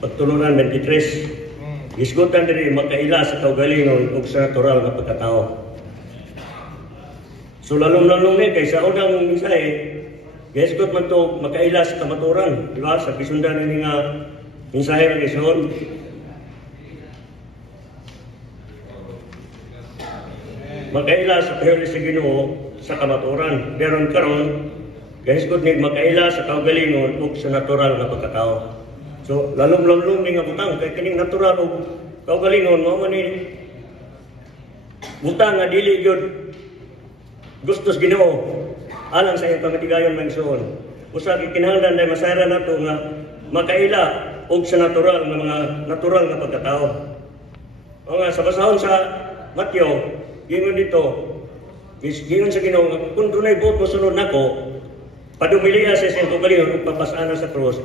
pagtulunan 23. Isgutan diri makaila sa kaugalingon ug sa natural nga pagkatao. So lalong-lalong ni kay sa unang mensahe, isgut man to makaila sa kamaturan, di ba? Sa gisundan ni nga mensahe ng Ison. Makaila sa pahuli sa Ginoo sa kamaturan. Pero karon, isgut ni makaila sa kaugalingon ug sa natural nga pagkatao. So, lalong-lalong ni nga butang, kaya kining natural o kaugalingon, mo man ni butang nga dili yun gustos Ginoo, alang sa iyong pamatigayon man suon. Usa kinahanglan na masara na to nga makaila og sa natural nga mga natural nga pagkatao. O nga, sa basahon sa Mateo, gingon dito, gingon sa Ginoo, kung dunay buot mo sunod nako, padumiliya sa iyong kaugalingon ug papasana sa krus,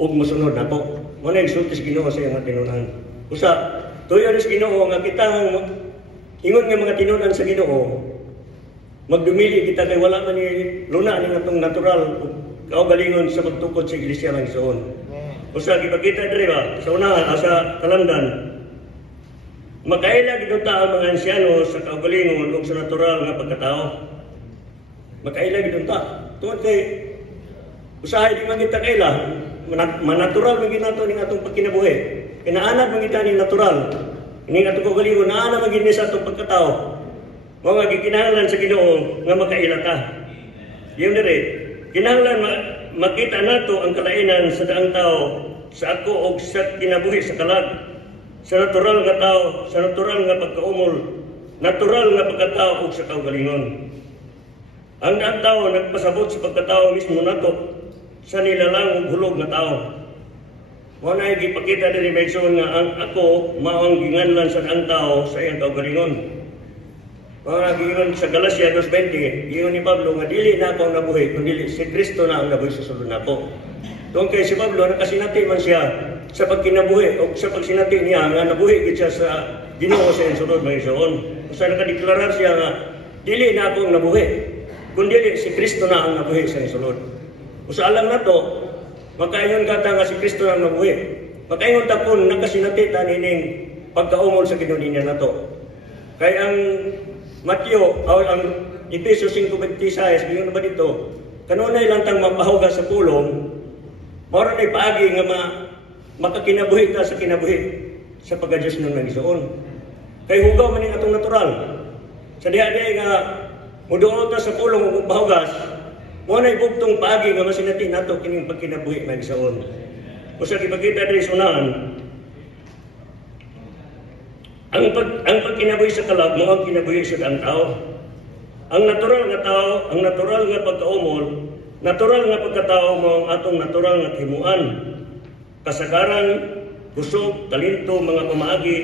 ug mosunod nako. Mo na igsulti sa Ginoo sa iyang tinunan. Usa, tuyo sa Ginoo nga kita ingon nga mga tinunan sa Ginoo, magdumili kita kay wala man ni luna ni atong natural kaugalingon sa pagtukod sa iglesia ng Ison. Usa gipakita diri ba sa unahan sa kalamdan. Makaila gid ta ang mga ansyano sa kaugalingon ug sa natural nga pagkatao. Makaila gid ta. Tungod kay usahay di man kita kaila, manatural man gid nato ning atong pagkinabuhi. Kinaanad man gid ni natural. Ning atong kaugalingon naa man gid ni sa atong pagkatao. Mga gikinahanglan sa Ginoo nga makaila ta. Yung diri, kinahanglan makita nato ang kalainan sa daang tao, sa ako o sa kinabuhi sa kalag, sa natural nga tao, sa natural nga pagkaumol, natural nga pagkatao o sa kaugalingon. Ang daang tao nagpasabot sa pagkatao mismo nato sa nilalang ug hulog nga tao. Mo na gipakita diri Mason nga ang ako mao ang ginganlan sa daang tao sa iyang kaugalingon. Mga gingon sa Galacia 2:20, gingon ni Pablo nga dili na ako ang nabuhi, kundi si Kristo na ang nabuhi sa sulod nako. Doon kay si Pablo nakasinati man siya sa pagkinabuhi o sa pagsinati niya nga nabuhi gid siya sa Ginoo sa sulod ng Ison. Usa nakadeklarar siya nga dili na ako ang nabuhi, kundi si Kristo na ang nabuhi sa sulod. Usa alam nato, makaingon kata nga si Kristo na ang nabuhi. Makaingon ta kun nakasinati ta nining pagkaumol sa Ginoo niya nato. Kay ang Mateo, ang Efeso 5:26, gingon ba dito? Kanunay lang tang mapahuga sa pulong, mora na ipaagi nga makakinabuhi ka sa kinabuhi sa pagka-Diyos ng Ison. Kay hugaw man atong natural. Sa diha-diha nga muduol ta sa pulong ug pahugas, mo na ibugtong paagi nga masinati nato kining pagkinabuhi ng Ison. Usa gipakita diri sa unahan, ang pagkinabuhi sa kalag mo ang kinabuhi sa daang tao. Ang natural nga tao, ang natural nga pagkaumol, natural nga pagkatao mo ang atong natural nga himuan. Kasagaran, kusog, talento, mga pamaagi,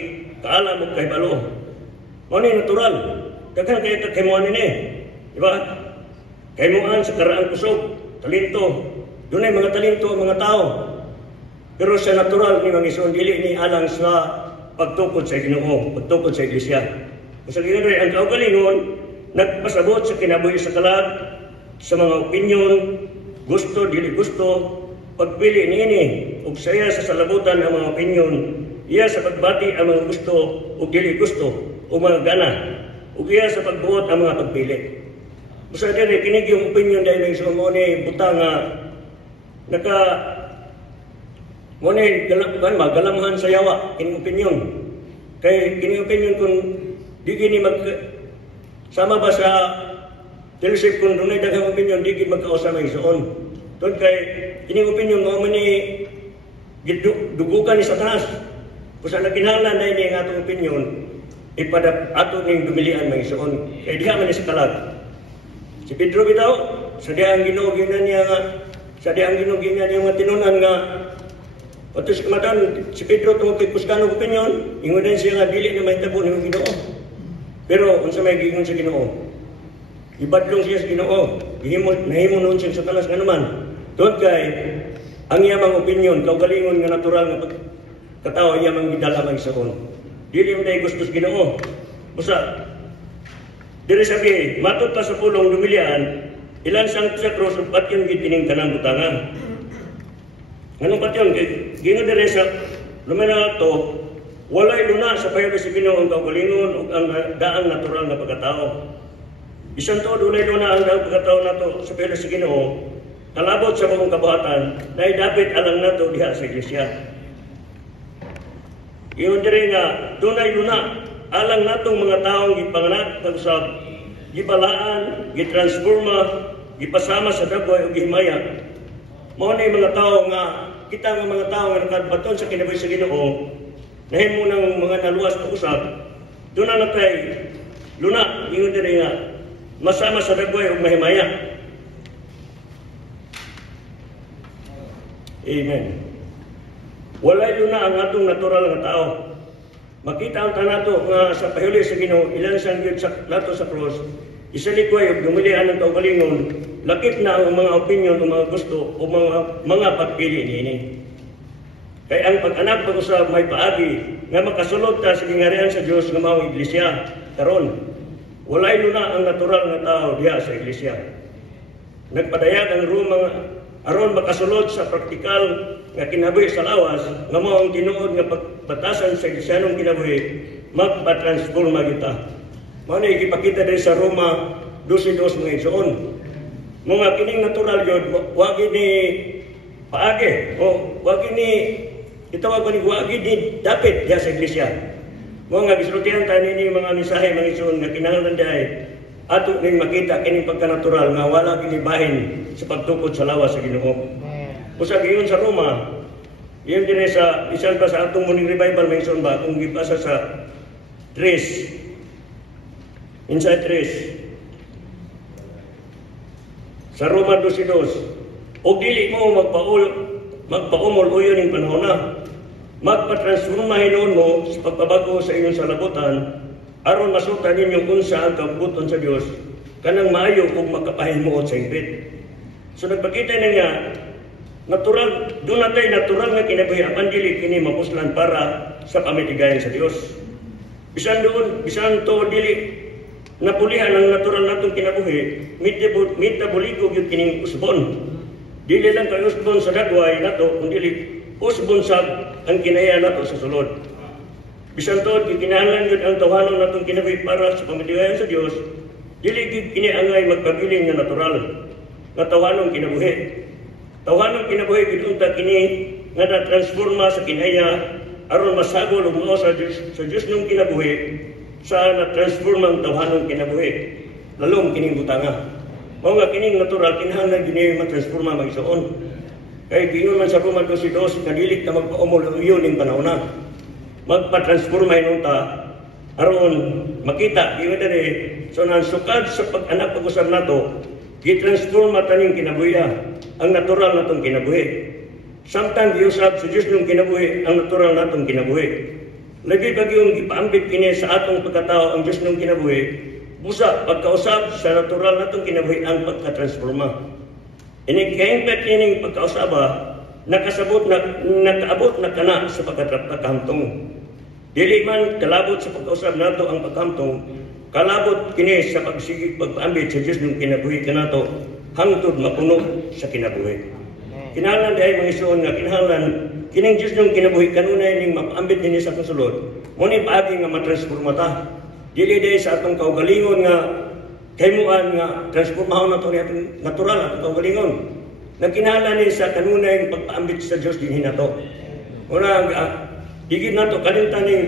kaalam ug kahibalo. Mao ni natural. Daghan kay kahimuan ni, di ba? Kahimuan sa karaan kusog, talento. Dunay mga talento ang mga tao. Pero sa natural ni mga Ison dili ni alang sa pagtukod sa Ginoo, pagtukod sa iglesia. Sa ginoo ang kaugalingon nagpasabot sa kinabuhi sa kalag, sa mga opinyon, gusto dili gusto, pagpili niini ug saya sa salabutan ang mga opinyon, iya sa pagbati ang mga gusto ug dili gusto ug mga gana, ug iya sa pagbuot ang mga pagpili. Usa diri kining yung opinyon dahil sa mo ni butang nga naka mo na galamhan sa yawa, kining opinyon. Kay kining opinyon kung di gini sama ba sa Telusip kung dunay daghang opinyon, di gid magkausama Ison. Doon kay kining opinyon mo man ni dugukan ni Satanas. Kung saan nakinahanglan na ini ang atong opinyon, ipadap ato ning dumilian ng Ison. Kay diha man ni sa kalag. Si Pedro bitaw, sa dihang Ginoo niya nga, sa dihang Ginoo niya mga tinunan nga Ato si kamatan, si Pedro tungkol kay kuskanong opinyon, ingunan siya nga dili na mahitabo ng Ginoo. Pero unsa may giingon sa Ginoo? Ibadlong siya sa Ginoo. Nahimo noon siya sa talas nga naman. Doon kay ang iyamang opinyon, kaugalingon nga natural nga katao iyamang gidala man Ison. Dili mo dai gusto sa Ginoo. Usa diri sabi, matud pa sa pulong dumilian, ilan sang sa krus ug patyon gid kining tanang butangan. Nganong patyon kay gingon dire sa luminaw to, walay luna sa payo sa Ginoo ang kaugalingon ug ang daang natural nga pagkatao. Bisan to dunay luna ang daang pagkatao nato sa payo sa Ginoo, kalabot sa mong kabuhatan, na dapat alang nato diha sa iglesia. Iyon dire nga dunay luna alang natong mga taong gipanganak kag usab, gibalaan, gitransforma, gipasama sa dagway ug himaya. Mao na mga tao nga kita nga mga tao nga nakabaton sa kinabuhi sa Ginoo, nahimo nang mga naluwas na usab, doon na natay luna, ingon dire nga masama sa dagway ug mahimaya. Amen. Walay luna ang atong natural nga tao. Makita ang tanato nga sa pahuli sa Ginoo, ilan sang gyud sa lato sa cross, isalikway ug dumilian ang kaugalingon, lakip na ang mga opinion o mga gusto o mga pagpili niini. Kay ang pag-anak pag-usab may paagi nga makasulod ta sa gingarihan sa Dios nga mao iglesia karon. Walay luna ang natural nga tao diha sa iglesia. Nagpadayag ang Roma aron makasulod sa praktikal nga kinabuhi sa lawas nga mao ang tinuod nga pagbatasan sa iglesianong kinabuhi, magpatransforma kita. Mao na gipakita din sa Roma 12:2 mga igsoon. Mga kining natural yun, wag ni paagi o wag ni itawag ni wag ni dapat diha sa iglesia. Mga gisultihan tayo ni mga mensahe mga igsoon nga kinahanglan dahi ato ning makita kining pagka-natural nga wala ginibahin sa pagtukod sa lawas sa Ginoo. Usag iyon sa Roma, iyon din sa isan pa sa atong morning revival mga igsoon ba kung gibasa sa 3 inside 3 sa Roma 12:2, o dili mo magpaumol uyon ning panahon na. Magpatransforma hinuon mo sa pagpabago sa inyong salabutan, aron masuta ninyo unsa ang kabuton sa Dios, kanang maayo ug makapahimuot sa higpit. So nagpakita na nga, natural, doon natay natural nga kinabuhi, apan dili kini mapuslan para sa pamitigayan sa Dios. Bisan to dili napulihan ang natural natong kinabuhi, metaboliko gyud kining usbon. Dili lang kay usbon sa dagway nato, kundi usbon sab ang kinaya nato sa sulod. Bisan to kinahanglan gyud ang tawhanon natong kinabuhi para sa pamatigayan sa Dios, dili gyud kini angay magpabiling nga natural nga tawhanon kinabuhi. Tawhanon kinabuhi gyud unta kini nga na-transforma sa kinaya aron masagol ug mao sa Dios nung kinabuhi sa na-transforma ang tawhanon kinabuhi, lalong kining butanga. Mao nga kining natural kinahanglan gini ma-transforma magsuon. Kay gingon man sa Roma 12:2 nga dili ta magpaumol uyon ning panahon na. Magpa-transforma hinunta aron makita gingon diri so nan sukad sa pag-anak pag-usab nato, gi-transforma taning kinabuhi ang natural natong kinabuhi. Samtang giusab sa Dios nung kinabuhi ang natural natong kinabuhi. Lagi bagyong ipaambit kini sa atong pagkatao ang Diyos ng kinabuhi, busa pagkausap sa natural natong kinabuhi ang pagkatransforma. Inikahingpet kining pagkausaba, nakaabot na kana sa pagkahamtong. Dili man kalabot sa pagkausap nato ang paghamtong, kalabot kini sa pagsigig pagpaambit sa Diyos ng kinabuhi kanato hangtod mapuno sa kinabuhi. Kinahanglan dahil mga isuon nga kinahanglan kining Diyos nung kinabuhi kanunay ning mapaambit nini sa atong sulod. Muni paagi nga matransforma ta. Dili dahil sa atong kaugalingon nga kaymuan nga transformahon nato ni atong natural atong kaugalingon. Nagkinahanglan ni sa kanunay pagpaambit sa Dios dinhi nato. Una digid nato kalimtan ning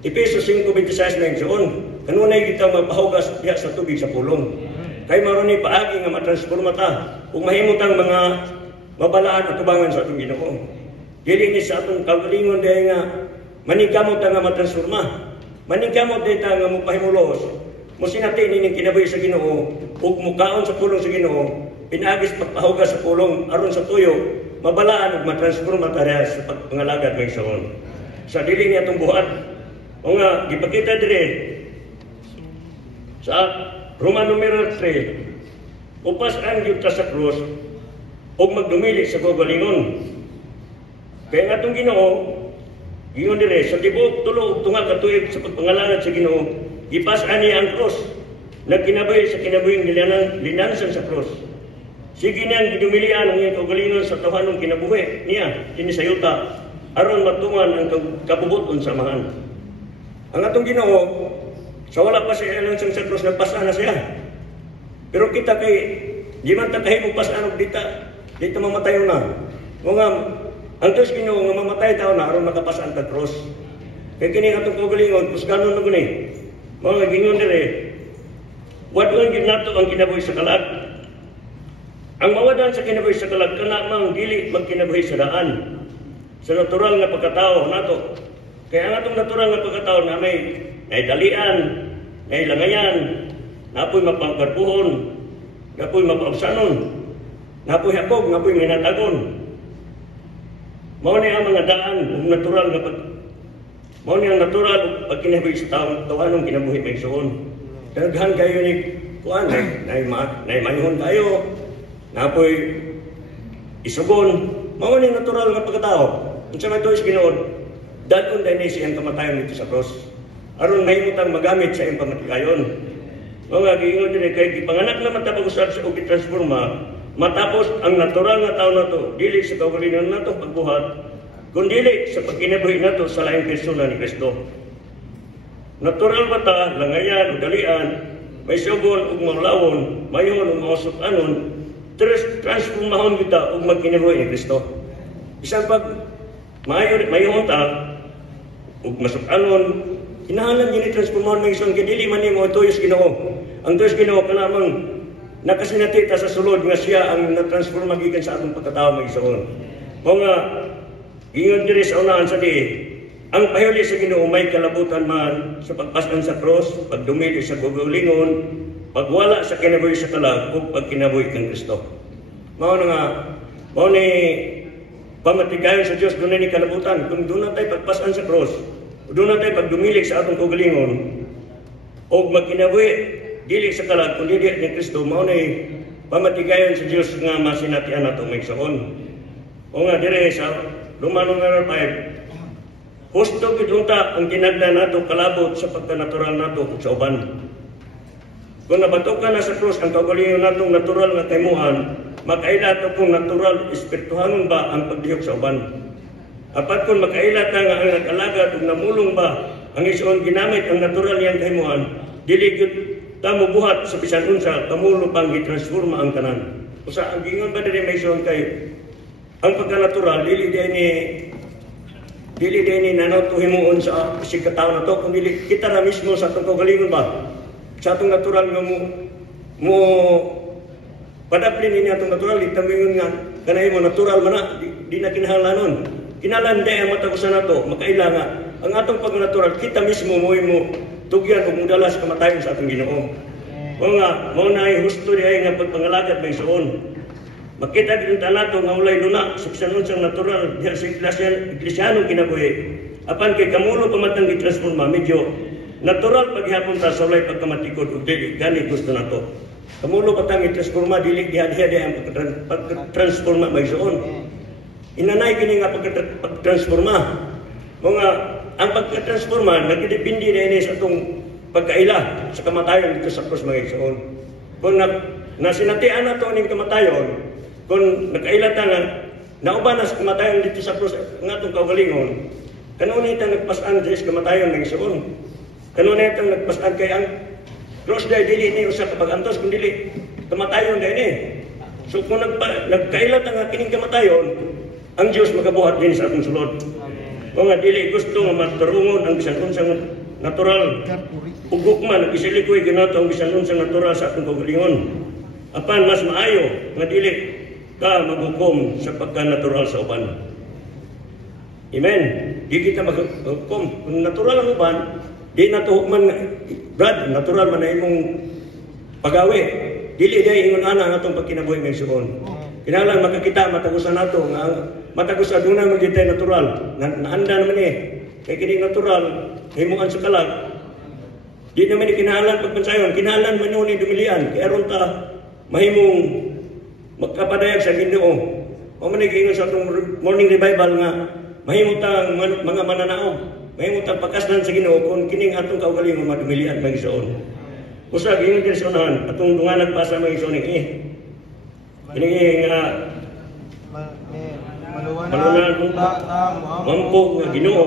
Efesos 5:26 na igsoon. Kanunay kita mapahugas diha sa tubig sa pulong. Kay maron ni paagi nga matransforma ta ug mahimutang mga mabalaan at tubangan sa atong Ginoo. Dili ni sa atong kaugalingon dahil nga maningkamot nga matransforma. Maningkamot dahil nga mupahimulos. Musinati nining kinabuhi sa Ginoo ug mukaon sa pulong sa Ginoo, pinagis pagpahugas sa pulong aron sa tuyo, mabalaan ug matransforma ta sa pagpangalagad may saon. Sa dili ni atong buhat, o nga gipakita dire sa Roma numero 3, upas ang gyud ta sa krus ug magdumili sa kaugalingon. Kaya nga itong Ginoo, gingon dire sa tibok tulo ug tunga ka tuig sa pagpangalangan sa Ginoo, ipas ani ang krus, nagkinabuhi sa kinabuhing linansan sa krus. Sige niyang gidumilian ang iyang kaugalingon sa tawhanong kinabuhi niya kini sa yuta aron matungan ang kabubuton sa amahan. Ang atong Ginoo sa wala pa siya lang sa krus nagpasa na siya. Pero kita kay di man ta kahimong pasan og dita mamatayon na. Nga ang Diyos Ginoo nga mamatay taon na aron makapasaan ta krus. Kay kini atong kaugalingon kusganon na guni. Mga gingon dire wadon gid nato ang kinabuhi sa kalag. Ang mawadan sa kinabuhi sa kalag kana mang dili magkinabuhi sa daan. Sa natural nga pagkatao nato. Kaya ang atong natural nga pagkatao na may dalian, may langayan, napoy mapangkarpuhon, napoy mapaubsanon, napoy hakog, napoy minatagon. Mao ni ang mga daan ug natural nga mao ni ang natural pag kinabuhi sa taong tawanong kinabuhi may suon. Daghan kayo ni kuan nay mayhon kayo. Napoy isugon, mao ni natural nga pagkatao. Unsa man to is Ginoo, daton dinhi siyang kamatayon dito sa cross. Aron mahimutang magamit sa iyang pamatigayon. Mga giingon dinhi kay gipanganak naman ta pag-usab sa og transforma, matapos ang natural nga tawo nato dili sa kaugalingon nato pagbuhat, kundi sa pagkinabuhi nato sa laing persona ni Kristo. Natural ba ta langayan ug dalian, may sugon ug maulawon, mayon ug mausup-anon, transformahon kita ug magkinabuhi ni Kristo. Bisan pag mayon ta ug masuk-anon, kinahanglan gini transformahon may isang dili man nimo tuyos Ginoo. Ang tuyos Ginoo kanamang nakasinati ta sa sulod nga siya ang na-transforma gikan sa atong pagkatao may isang. Mao nga ingon diri sa unahan sa ang pahuli sa Ginoo may kalabutan man sa pagpasan sa cross, pagdumili sa gugulingon, pagwala sa kinabuhi sa kalag ug pagkinabuhi kang Kristo. Mao ni pamatigayon sa Dios dunay ni kalabutan kung doon tayo pagpasan sa cross, doon tayo pagdumili sa atong kaugalingon ug magkinabuhi dili sa kalag kundi dili ni Kristo. Mao ni pamatigayon sa Dios nga masinatian nato may saon. O nga dire sa Romano 5, husto gid unta ang kinahanglan nato kalabot sa pagka-natural nato sa uban. Kung nabatok ka na sa krus ang kaugalingon natong natural nga kaymuhan, makaila to kung natural espirituhanon ba ang pagdihok sa uban. Apat kung makaila ta nga ang nag-alagad ug namulong ba ang isuon ginamit ang natural niyang kaymuhan, dili gyud ta mobuhat sa bisan unsa kamulo pang gitransforma ang tanan. Usa ang gingon ba diri may isuon kay ang pagka-natural dili ni nanaw to himuon sa sikataw na to kundi kita na mismo sa atong kaugalingon ba sa atong natural nga mo padaplin ini atong natural itamingon nga kanay mo natural man na di na kinahanglanon kinahanglan ang matagusan nato makaila nga ang atong pag-natural kita mismo mo tugyan ug mudala sa kamatayon sa atong Ginoo. Mao na ay husto diay nga pagpangalagad may suon. Makita din nato nga ulay luna sa bisan unsang natural diha sa iglesyanong kinabuhi. Apan kay kamulo pamatang gitransforma medyo natural paghapon ta sa ulay pagkamatikod ug dili gani gusto nato. Kamulo patang gitransforma dili diha ang pagtransforma may suon. Inanay kini nga pagtransforma. Mga ang pagtransforma nagdepende dinhi sa atong pagkaila sa kamatayon dito sa krus mga igsoon. Kung nasinatian nato ning kamatayon, kung nakaila ta nga nauban na sa kamatayon dito sa krus ng atong kaugalingon, kanunay ta nagpasan sa kamatayon mga igsoon. Kanunay ta nagpasan kay ang krus dili ni usa ka pag-antos kun dili kamatayon dinhi. So kung nagkaila ta nga kining kamatayon, ang Dios magabuhat din sa atong sulod. Mga dili gusto nga maturungon ang bisan unsang natural. Ugukman isilikoy ginato ang bisan unsang natural sa atong kaugalingon. Apan mas maayo nga dili ka maghukom sa pagka-natural sa uban. Amen. Di kita maghukom kung natural ang uban, di nato man brad natural man na imong pagawi. Dili day ingon ana ang atong pagkinabuhi may suon. Kinahanglan makakita matagusan nato nga matagusan dunay magitay natural. Naanda naman kay kining natural himuan sa kalag. Di naman kinahanglan pagpansayon, kinahanglan man ni dumilian kay aron ta mahimong magkapadayag sa Ginoo. O man giingon sa atong morning revival nga mahimo ta mga mananaog, mahimo ta pakasnan sa Ginoo kung kining atong kaugalingon madumilian magisuon. Usa giingon din sa unahan atong dunganag pa sa magisuon Kini nga maluwanan mampo nga Ginoo.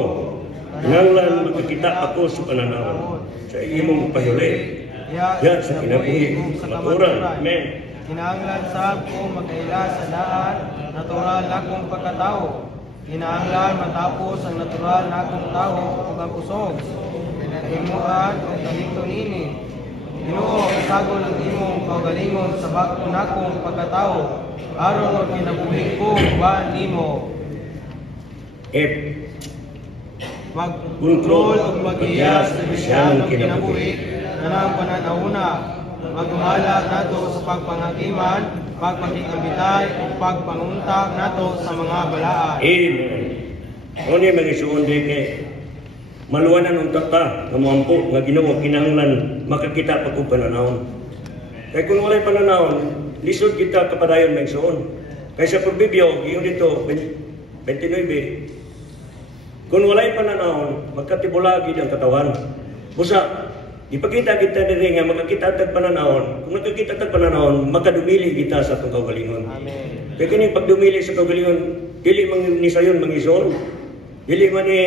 Kinahanglan makakita ako sa pananaon sa imong pahuli. Yan sa kinabuhi maturan. Amen. Kinahanglan sa ko makaila sa daan natural na akong pagkatao. Kinahanglan matapos ang natural na akong tao ug ang kusog. Kinahimuan o talingto nini. Ginoo, isagol ang imong kaugalingon sa bakong nakong pagkatao. Aron o kinabuhi ko ba nimo. If Mag-control o mag-iyas sa bisyanong kinabuhi na ng pananauna. Magmahala nato sa pagpangakiman, pagpakikambitay o pagpangunta nato sa mga balaan. Amen. Ano yung mga isuon din kay maluwanan ang tata nga muampo nga Ginoo kinahanglan makakita pa kung pananahon. Kaya kung walay pananahon, lisod kita kapadayon ng isuon. Kaya sa Proverbio, yung dito, 29, kung walay pananahon, magkatibulagi ang katawan. Busa, ipakita kita diri nga makakita tag pananahon. Kung nakakita tag pananahon, makadumili kita sa atong kaugalingon. Amen. Kaya kining pagdumili sa kaugalingon, dili man ni sayon mangison. Dili man ni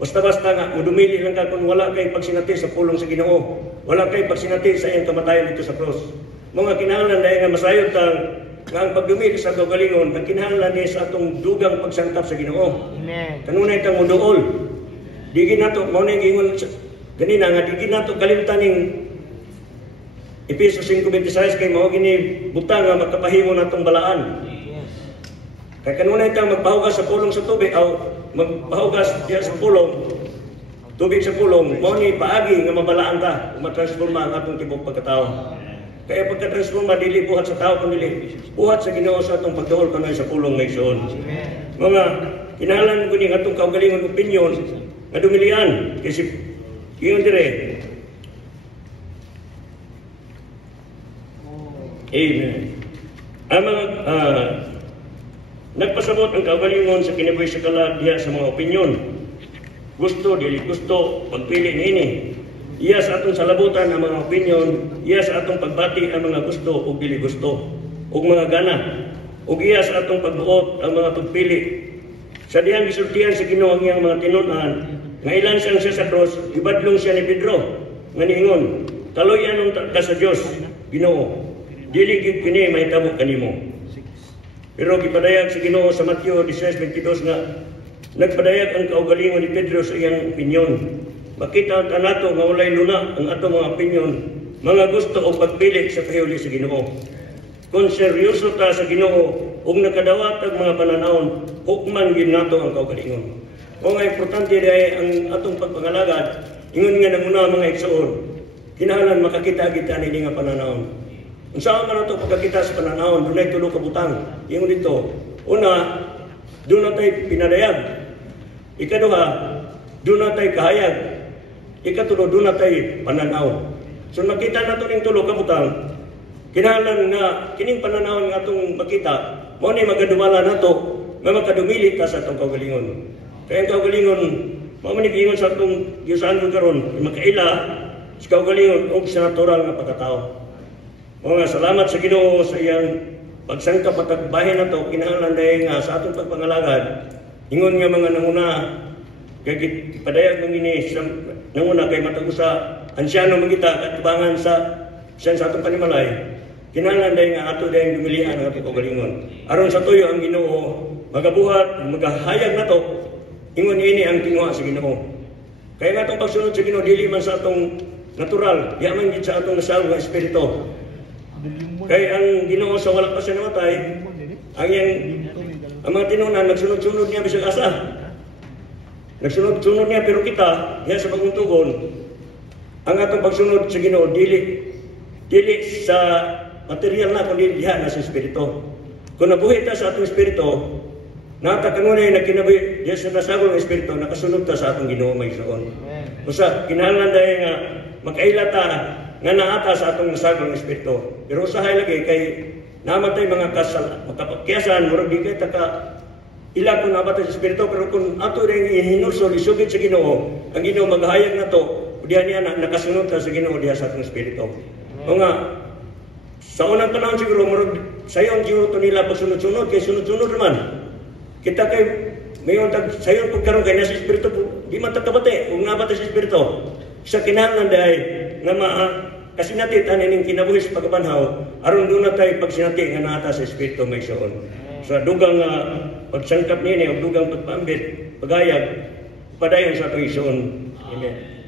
basta-basta nga mudumili lang ka kung wala kay pagsinati sa pulong sa Ginoo. Wala kay pagsinati sa iyang kamatayon dito sa cross. Mga kinahanglan dahil nga masayon tang nga ang pagdumili sa kaugalingon, ang kinahanglan ni sa atong dugang pagsangkap sa Ginoo. Amen. Kanunay tang muduol. Digi nato mao na ingon ganina nga digi nato kalimtan ning Efeso 5:26 kay mao gini butang nga magkapahimo natong balaan. Yes. Kay kanunay tang magpahugas sa pulong sa tubig aw magpahugas diya sa pulong tubig sa pulong mao ni paagi nga mabalaan ta matransforma ang atong tibok pagkatao. Kaya pagka-transforma dili buhat sa tao kundi buhat sa Ginoo sa atong pagduol kanay sa pulong nga igsoon. Mga kinahanglan ko ni atong kaugalingon opinyon nga dumilian kasi iyon dire. Amen. Ang mga nagpasabot ang kaugalingon sa kinabuhi sa kalag diha sa mga opinyon. Gusto dili gusto pagpili niini. Iya sa atong salabutan ang mga opinyon, iya sa atong pagbati ang mga gusto o dili gusto, o mga gana, o iya sa atong pagbuot ang mga pagpili. Sa diyang gisultihan sa Ginoo ang iyang mga tinud-an, nga ilan siya sa cross, ibadlong siya ni Pedro, nga niingon, kaloyan ka sa Dios, Ginoo, dili gid kini mahitabo kanimo. Pero gipadayag sa Ginoo sa Mateo 16:22 nga nagpadayag ang kaugalingon ni Pedro sa iyang opinyon. Makita ang nato nga walay luna ang atong mga opinyon, mga gusto o pagpili sa kahuli sa Ginoo. Kung seryoso ta sa Ginoo ug nakadawat ang mga pananahon, hukman gyud nato ang kaugalingon. O nga importante dai ang atong pagpangalagad, ingon nga nanguna mga igsoon, kinahanglan makakita kita ni nga pananahon. Unsa man nato pagkakita sa pananahon, dunay tulo ka butang. Ingon dito, una, doon natay pinadayag. Ikaduha, doon natay kahayag. Ikatulo, doon natay pananaw. So makita nato ning tulo ka butang, kinahanglan nga kining pananaw nga atong makita, mao ni magadumala nato nga makadumili ta sa atong kaugalingon. Kaya ang kaugalingon, mao man giingon sa atong giusahan karon, makaila sa kaugalingon ug sa natural nga pagkatao. Mga salamat sa Ginoo sa iyang pagsangkap at pagbahin nato, kinahanglan dahil nga sa atong pagpangalagad, ingon nga mga nanguna, kaya padayag ng ini nanguna kay matag sa ansyano magita katubangan sa atong panimalay. Kinahanglan dahil nga ato dahil dumilian ang atong kaugalingon. Aron sa tuyo ang Ginoo, magabuhat, magahayag na to, ingon ini ang tinguha sa Ginoo. Kaya nga itong pagsunod sa Ginoo, dili man sa atong natural, di man din sa atong nasalong nga espiritu. Kaya ang Ginoo sa wala pa siya namatay, ang mga tinunan, nagsunod-sunod niya bisag asa. Nagsunod-sunod niya, pero kita, diya sa pagmuntugon, ang atong pagsunod sa Ginoo, dili sa material na, kundi diha na sa espiritu. Kung nabuhi ta sa atong espiritu, natakangunay na kinabuhi diya sa nasagol ng espiritu, nakasunod ta sa atong Ginoo may soon. Usa, kinahanglan dahil nga, makaila ta, nga naata sa atong nasagol ng espiritu. Pero usahay lagi, kay namatay mga makapagkiyasan, murag di kay taka, ila kung nabatay sa espiritu, pero kung ato rin ihinusol, isugid sa Ginoo, ang Ginoo maghayag na to, diyan niya nakasunod ta sa Ginoo diya sa atong espiritu. O nga, sa unang panahon siguro, sayon giuro to nila pagsunod-sunod kay sunod-sunod naman. Kita kay mayon tag sayon pagkaron kay nasa espiritu di man takabate ug nabata sa espiritu. Sa kinahanglan dahi nga kasinati tanin kinabuhi sa pagbanhaw aron do na tay pagsinati nga naata sa espiritu may sion. Sa dugang pagsangkap nini ug dugang pagpaambit pagayag padayon sa tuition. Amen.